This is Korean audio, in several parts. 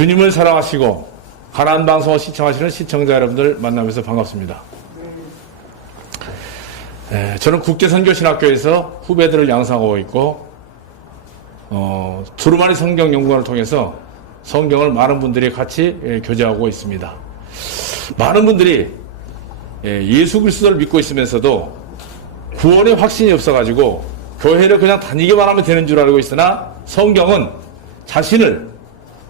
주님을 사랑하시고 가나안 방송을 시청하시는 시청자 여러분들 만나면서 반갑습니다. 저는 국제선교신학교에서 후배들을 양성하고 있고 두루마리 성경연구원을 통해서 성경을 많은 분들이 같이 교제하고 있습니다. 많은 분들이 예수 그리스도를 믿고 있으면서도 구원의 확신이 없어가지고 교회를 그냥 다니기만 하면 되는 줄 알고 있으나 성경은 자신을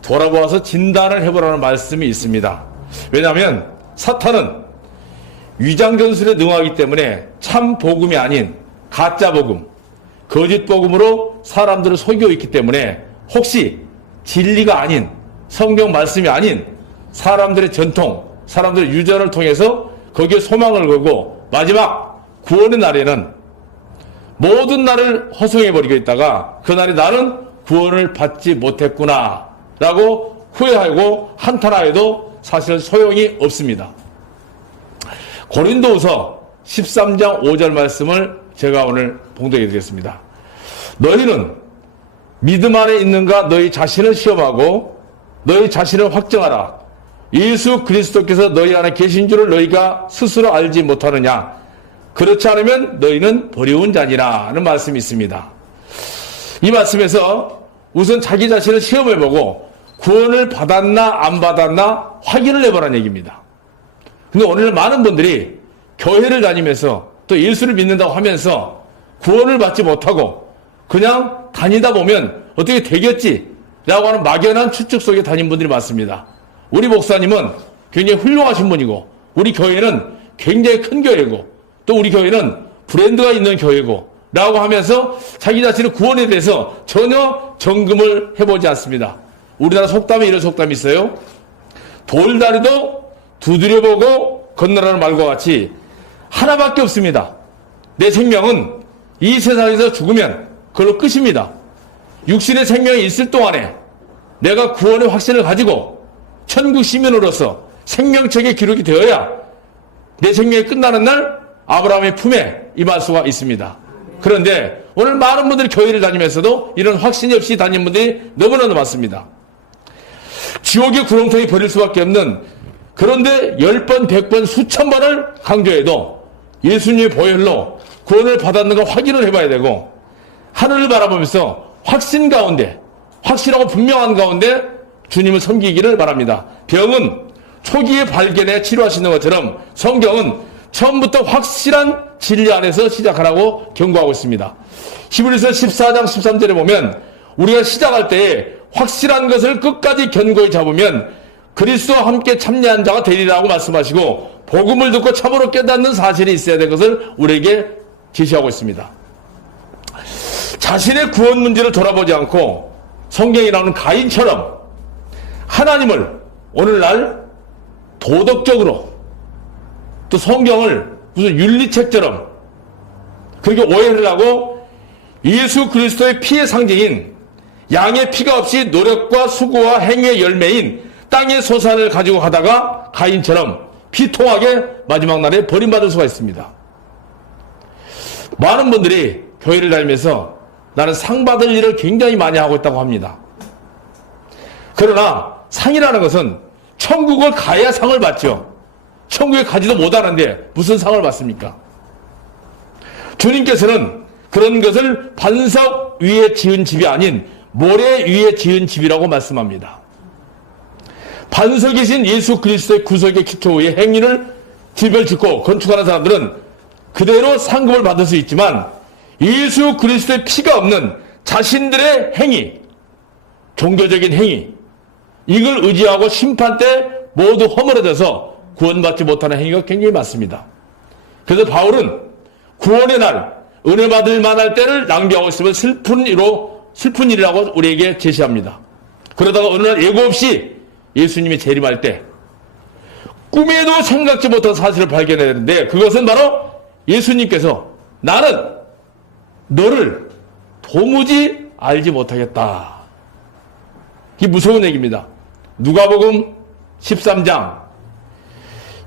돌아보아서 진단을 해보라는 말씀이 있습니다. 왜냐하면 사탄은 위장전술에 능하기 때문에 참 복음이 아닌 가짜 복음, 거짓 복음으로 사람들을 속이고 있기 때문에 혹시 진리가 아닌 성경 말씀이 아닌 사람들의 전통, 사람들의 유전을 통해서 거기에 소망을 걸고 마지막 구원의 날에는 모든 날을 허송해버리고 있다가 그날에 나는 구원을 받지 못했구나 라고 후회하고 한탄하여도 사실 소용이 없습니다. 고린도후서 13장 5절 말씀을 제가 오늘 봉독해 드리겠습니다. 너희는 믿음 안에 있는가 너희 자신을 시험하고 너희 자신을 확정하라. 예수 그리스도께서 너희 안에 계신 줄을 너희가 스스로 알지 못하느냐. 그렇지 않으면 너희는 버리운 자니라 하는 말씀이 있습니다. 이 말씀에서 우선 자기 자신을 시험해보고 구원을 받았나 안 받았나 확인을 해보라는 얘기입니다. 근데 오늘 많은 분들이 교회를 다니면서 또 예수를 믿는다고 하면서 구원을 받지 못하고 그냥 다니다 보면 어떻게 되겠지 라고 하는 막연한 추측 속에 다닌 분들이 많습니다. 우리 목사님은 굉장히 훌륭하신 분이고 우리 교회는 굉장히 큰 교회고 또 우리 교회는 브랜드가 있는 교회고 라고 하면서 자기 자신의 구원에 대해서 전혀 점검을 해보지 않습니다. 우리나라 속담에 이런 속담이 있어요. 돌다리도 두드려보고 건너라는 말과 같이 하나밖에 없습니다. 내 생명은 이 세상에서 죽으면 그걸로 끝입니다. 육신의 생명이 있을 동안에 내가 구원의 확신을 가지고 천국 시민으로서 생명책에 기록이 되어야 내 생명이 끝나는 날 아브라함의 품에 임할 수가 있습니다. 그런데 오늘 많은 분들이 교회를 다니면서도 이런 확신이 없이 다니는 분들이 너무나도 많습니다. 지옥의 구렁텅이 버릴 수밖에 없는, 그런데 10번, 100번, 수천 번을 강조해도 예수님의 보혈로 구원을 받았는가 확인을 해봐야 되고 하늘을 바라보면서 확신 가운데, 확실하고 분명한 가운데 주님을 섬기기를 바랍니다. 병은 초기에 발견해 치료하시는 것처럼 성경은 처음부터 확실한 진리 안에서 시작하라고 경고하고 있습니다. 히브리서 14장 13절에 보면 우리가 시작할 때에 확실한 것을 끝까지 견고히 잡으면 그리스도와 함께 참여한 자가 되리라고 말씀하시고 복음을 듣고 참으로 깨닫는 사실이 있어야 될 것을 우리에게 제시하고 있습니다. 자신의 구원 문제를 돌아보지 않고 성경에 나오는 가인처럼 하나님을 오늘날 도덕적으로 또 성경을 무슨 윤리책처럼 그렇게 오해를 하고 예수 그리스도의 피의 상징인 양의 피가 없이 노력과 수고와 행위의 열매인 땅의 소산을 가지고 가다가 가인처럼 비통하게 마지막 날에 버림받을 수가 있습니다. 많은 분들이 교회를 다니면서 나는 상 받을 일을 굉장히 많이 하고 있다고 합니다. 그러나 상이라는 것은 천국을 가야 상을 받죠. 천국에 가지도 못하는데 무슨 상을 받습니까? 주님께서는 그런 것을 반석 위에 지은 집이 아닌 모래 위에 지은 집이라고 말씀합니다. 반석이신 예수 그리스도의 구속의 기초 위에 행위를 집을 짓고 건축하는 사람들은 그대로 상급을 받을 수 있지만 예수 그리스도의 피가 없는 자신들의 행위, 종교적인 행위, 이걸 의지하고 심판 때 모두 허물어져서 구원받지 못하는 행위가 굉장히 많습니다. 그래서 바울은 구원의 날, 은혜 받을 만할 때를 낭비하고 있으면 슬픈 일이라고 우리에게 제시합니다. 그러다가 어느 날 예고 없이 예수님이 재림할 때 꿈에도 생각지 못한 사실을 발견해야 되는데 그것은 바로 예수님께서 나는 너를 도무지 알지 못하겠다. 이게 무서운 얘기입니다. 누가복음 13장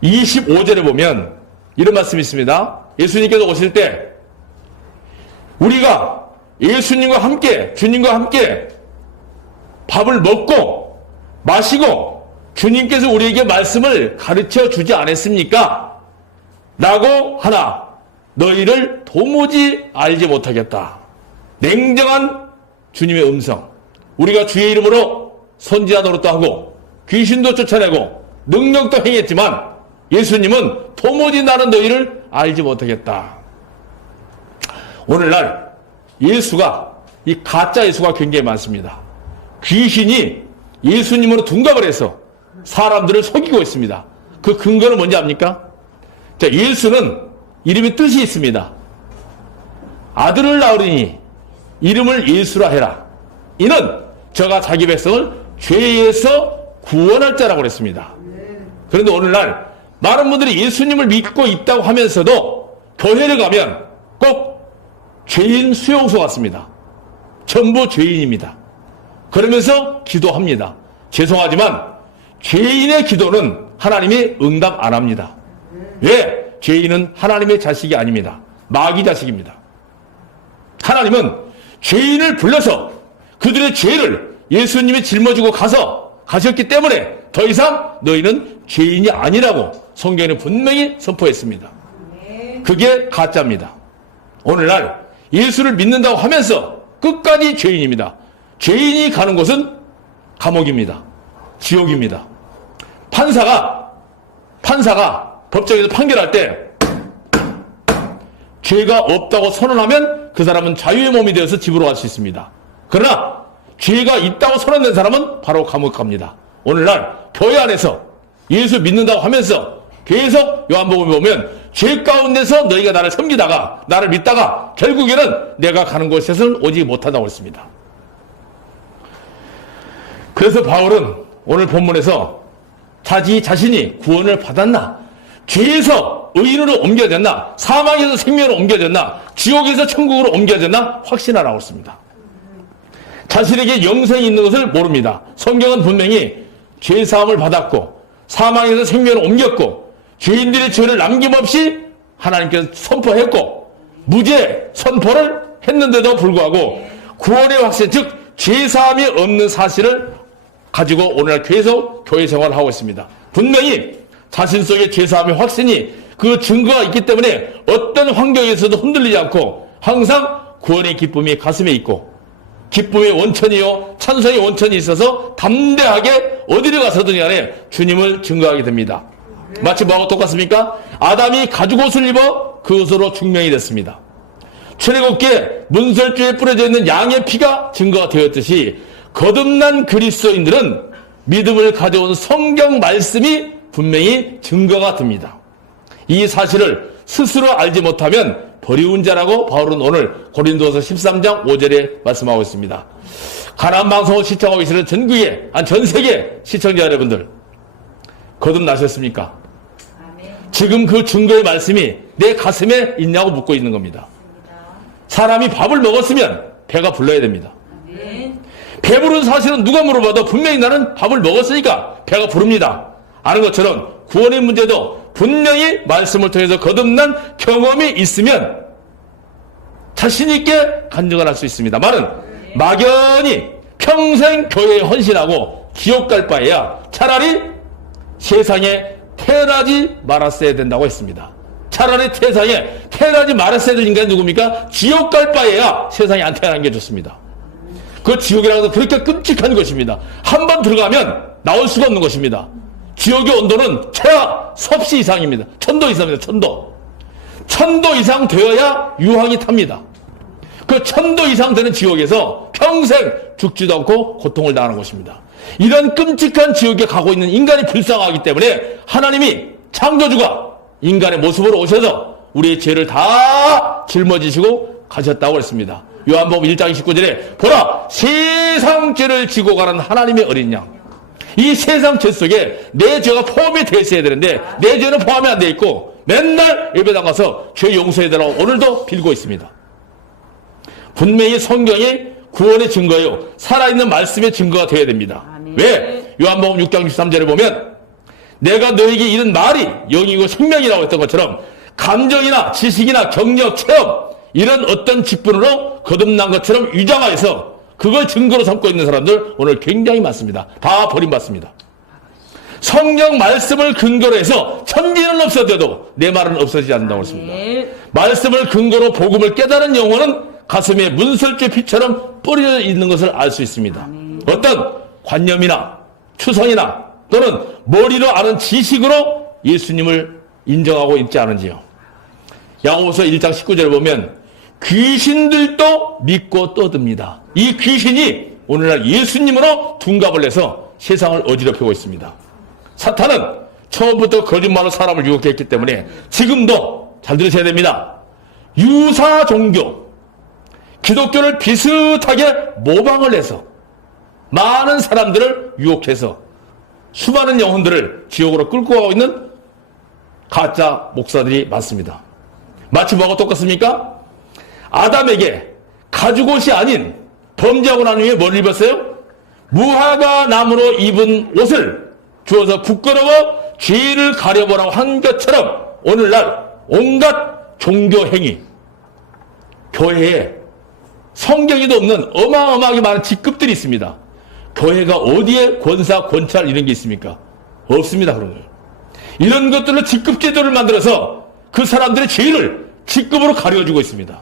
25절에 보면 이런 말씀이 있습니다. 예수님께서 오실 때 우리가 예수님과 함께, 주님과 함께 밥을 먹고 마시고 주님께서 우리에게 말씀을 가르쳐 주지 않았습니까? 라고 하나 너희를 도무지 알지 못하겠다. 냉정한 주님의 음성. 우리가 주의 이름으로 선지자 노릇도 하고 귀신도 쫓아내고 능력도 행했지만 예수님은 도무지 나는 너희를 알지 못하겠다. 오늘날 예수가, 이 가짜 예수가 굉장히 많습니다. 귀신이 예수님으로 둔갑을 해서 사람들을 속이고 있습니다. 그 근거는 뭔지 압니까? 자, 예수는 이름이 뜻이 있습니다. 아들을 낳으리니 이름을 예수라 해라. 이는 저가 자기 백성을 죄에서 구원할 자라고 그랬습니다. 그런데 오늘날 많은 분들이 예수님을 믿고 있다고 하면서도 교회를 가면 꼭 죄인 수용소 같습니다. 전부 죄인입니다. 그러면서 기도합니다. 죄송하지만 죄인의 기도는 하나님이 응답 안 합니다. 왜? 죄인은 하나님의 자식이 아닙니다. 마귀 자식입니다. 하나님은 죄인을 불러서 그들의 죄를 예수님이 짊어지고 가셨기 때문에 더 이상 너희는 죄인이 아니라고 성경에는 분명히 선포했습니다. 그게 가짜입니다. 오늘날 예수를 믿는다고 하면서 끝까지 죄인입니다. 죄인이 가는 곳은 감옥입니다. 지옥입니다. 판사가 법정에서 판결할 때 죄가 없다고 선언하면 그 사람은 자유의 몸이 되어서 집으로 갈 수 있습니다. 그러나 죄가 있다고 선언된 사람은 바로 감옥 갑니다. 오늘날 교회 안에서 예수 믿는다고 하면서 계속 요한복음에 보면 죄 가운데서 너희가 나를 섬기다가 나를 믿다가 결국에는 내가 가는 곳에서는 오지 못한다고 했습니다. 그래서 바울은 오늘 본문에서 자신이 구원을 받았나, 죄에서 의인으로 옮겨졌나, 사망에서 생명으로 옮겨졌나, 지옥에서 천국으로 옮겨졌나 확신하라고 했습니다. 자신에게 영생이 있는 것을 모릅니다. 성경은 분명히 죄사함을 받았고 사망에서 생명으로 옮겼고 죄인들의 죄를 남김없이 하나님께서 선포했고 무죄 선포를 했는데도 불구하고 구원의 확신, 즉 죄사함이 없는 사실을 가지고 오늘날 계속 교회 생활을 하고 있습니다. 분명히 자신 속에 죄사함의 확신이 그 증거가 있기 때문에 어떤 환경에서도 흔들리지 않고 항상 구원의 기쁨이 가슴에 있고 기쁨의 원천이요 찬송의 원천이 있어서 담대하게 어디를 가서든 간에 주님을 증거하게 됩니다. 마치 뭐하고 똑같습니까? 아담이 가죽옷을 입어 그것으로 중명이 됐습니다. 출애굽기에 문설주에 뿌려져 있는 양의 피가 증거가 되었듯이 거듭난 그리스도인들은 믿음을 가져온 성경 말씀이 분명히 증거가 됩니다. 이 사실을 스스로 알지 못하면 버리운 자라고 바울은 오늘 고린도서 13장 5절에 말씀하고 있습니다. 가나안 방송을 시청하고 계시는 전국에, 전 세계 시청자 여러분들, 거듭나셨습니까? 지금 그 증거의 말씀이 내 가슴에 있냐고 묻고 있는 겁니다. 사람이 밥을 먹었으면 배가 불러야 됩니다. 배부른 사실은 누가 물어봐도 분명히 나는 밥을 먹었으니까 배가 부릅니다. 아는 것처럼 구원의 문제도 분명히 말씀을 통해서 거듭난 경험이 있으면 자신 있게 간증을 할 수 있습니다만은 막연히 평생 교회에 헌신하고 지옥 갈 바에야 차라리 세상에 태어나지 말았어야 된다고 했습니다. 차라리 세상에 태어나지 말았어야 될 인간이 누굽니까? 지옥 갈 바에야 세상에 안 태어난 게 좋습니다. 그 지옥이라는 것은 그렇게 끔찍한 것입니다. 한 번 들어가면 나올 수가 없는 것입니다. 지옥의 온도는 최하 섭씨 이상입니다. 1000도 이상입니다. 1000도. 1000도 이상 되어야 유황이 탑니다. 그 1000도 이상 되는 지옥에서 평생 죽지도 않고 고통을 당하는 것입니다. 이런 끔찍한 지옥에 가고 있는 인간이 불쌍하기 때문에 하나님이 창조주가 인간의 모습으로 오셔서 우리의 죄를 다 짊어지시고 가셨다고 했습니다. 요한복음 1장 29절에 보라 세상 죄를 지고 가는 하나님의 어린 양. 이 세상 죄 속에 내 죄가 포함이 되어 있어야 되는데 내 죄는 포함이 안 되어 있고 맨날 예배당 가서 죄 용서해달라고 오늘도 빌고 있습니다. 분명히 성경이 구원의 증거요 살아있는 말씀의 증거가 되어야 됩니다. 아멘. 왜? 요한복음 6장 13절에 보면 내가 너에게 이른 말이 영이고 생명이라고 했던 것처럼 감정이나 지식이나 경력, 체험 이런 어떤 직분으로 거듭난 것처럼 위장하여서 그걸 증거로 삼고 있는 사람들 오늘 굉장히 많습니다. 다 버림받습니다. 성경 말씀을 근거로 해서 천지는 없어져도 내 말은 없어지지 않는다고 했습니다. 말씀을 근거로 복음을 깨달은 영혼은 가슴에 문설주 빛처럼 뿌려져 있는 것을 알 수 있습니다. 어떤 관념이나 추성이나 또는 머리로 아는 지식으로 예수님을 인정하고 있지 않은지요. 야고보서 1장 19절을 보면 귀신들도 믿고 떠듭니다. 이 귀신이 오늘날 예수님으로 둔갑을 해서 세상을 어지럽히고 있습니다. 사탄은 처음부터 거짓말로 사람을 유혹했기 때문에 지금도 잘 들으셔야 됩니다. 유사 종교, 기독교를 비슷하게 모방을 해서 많은 사람들을 유혹해서 수많은 영혼들을 지옥으로 끌고 가고 있는 가짜 목사들이 많습니다. 마치 뭐하고 똑같습니까? 아담에게 가죽옷이 아닌 범죄하고 난 후에 뭘 입었어요? 무화과 나무로 입은 옷을 주어서 부끄러워 죄를 가려보라고 한 것처럼 오늘날 온갖 종교 행위, 교회에 성경에도 없는 어마어마하게 많은 직급들이 있습니다. 교회가 어디에 권사, 권찰 이런 게 있습니까? 없습니다. 그런 거예요. 이런 것들로 직급 제도를 만들어서 그 사람들의 죄를 직급으로 가려주고 있습니다.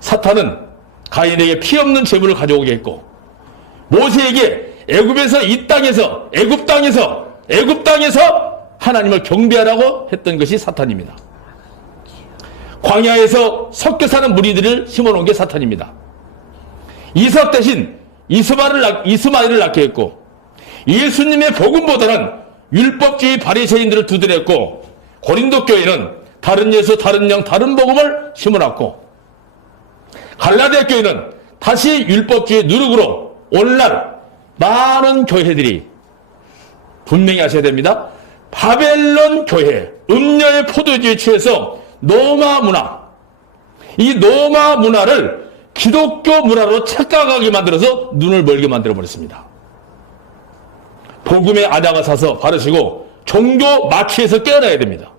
사탄은 가인에게 피 없는 제물을 가져오게 했고 모세에게 애굽에서 이 땅에서 애굽 땅에서 하나님을 경배하라고 했던 것이 사탄입니다. 광야에서 섞여 사는 무리들을 심어놓은 게 사탄입니다. 이삭 대신 이스마엘을 낳게 했고 예수님의 복음보다는 율법주의 바리새인들을 두드렸고 고린도 교회는 다른 예수, 다른 영, 다른 복음을 심어놨고 갈라디아 교회는 다시 율법주의 누룩으로 오늘날 많은 교회들이 분명히 아셔야 됩니다. 바벨론 교회, 음녀의 포도주에 취해서 노마 문화, 이 노마 문화를 기독교 문화로 착각하게 만들어서 눈을 멀게 만들어버렸습니다. 복음의 안약을 사서 바르시고 종교 마취에서 깨어나야 됩니다.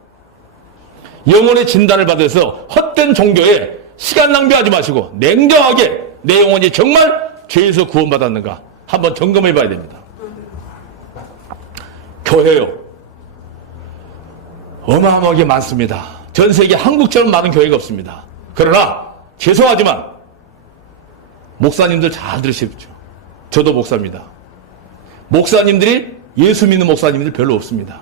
영혼의 진단을 받아서 헛된 종교에 시간 낭비하지 마시고 냉정하게 내 영혼이 정말 죄에서 구원받았는가 한번 점검해 봐야 됩니다. 교회요. 어마어마하게 많습니다. 전 세계 한국처럼 많은 교회가 없습니다. 그러나 죄송하지만 목사님들 잘 들으십시오. 저도 목사입니다. 목사님들이 예수 믿는 목사님들 별로 없습니다.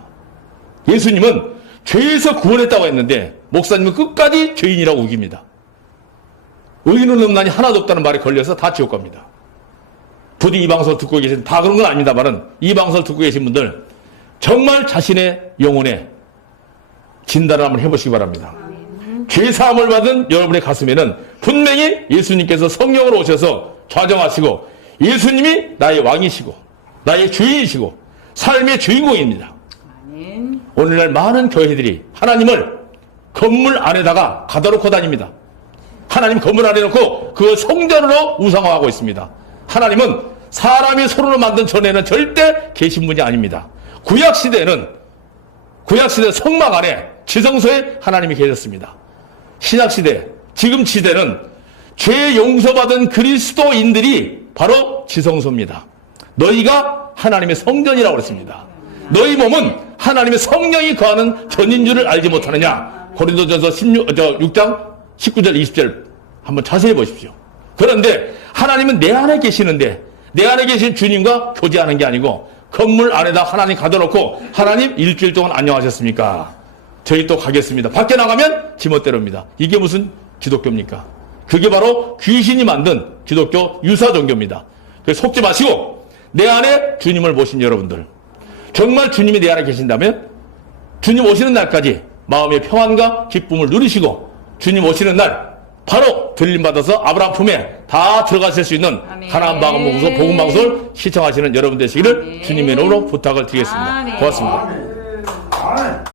예수님은 죄에서 구원했다고 했는데 목사님은 끝까지 죄인이라고 우깁니다. 의인은 없나니 하나도 없다는 말에 걸려서 다 지옥 갑니다. 부디 이 방송을 듣고 계신 다 그런 건 아닙니다만은 이 방송을 듣고 계신 분들 정말 자신의 영혼에 진단을 한번 해보시기 바랍니다. 죄사함을 받은 여러분의 가슴에는 분명히 예수님께서 성령으로 오셔서 좌정하시고 예수님이 나의 왕이시고 나의 주인이시고 삶의 주인공입니다. 오늘날 많은 교회들이 하나님을 건물 안에다가 가둬놓고 다닙니다. 하나님 건물 안에 놓고 그 성전으로 우상화하고 있습니다. 하나님은 사람이 손으로 만든 전에는 절대 계신 분이 아닙니다. 구약시대는 성막 안에 지성소에 하나님이 계셨습니다. 신약시대, 지금 시대는 죄 용서받은 그리스도인들이 바로 지성소입니다. 너희가 하나님의 성전이라고 그랬습니다. 너희 몸은 하나님의 성령이 거하는 전인 줄을 알지 못하느냐. 고린도전서 6장 19절 20절 한번 자세히 보십시오. 그런데 하나님은 내 안에 계시는데 내 안에 계신 주님과 교제하는 게 아니고 건물 안에다 하나님 가둬놓고 하나님 일주일 동안 안녕하셨습니까? 저희 또 가겠습니다. 밖에 나가면 지멋대로입니다. 이게 무슨 기독교입니까? 그게 바로 귀신이 만든 기독교 유사 종교입니다. 그래서 속지 마시고 내 안에 주님을 모신 여러분들 정말 주님이 내 안에 계신다면 주님 오시는 날까지 마음의 평안과 기쁨을 누리시고 주님 오시는 날 바로 들림받아서 아브라함 품에 다 들어가실 수 있는 가나안 복음 방송을 시청하시는 여러분 되시기를 주님의 이름으로 부탁을 드리겠습니다. 고맙습니다.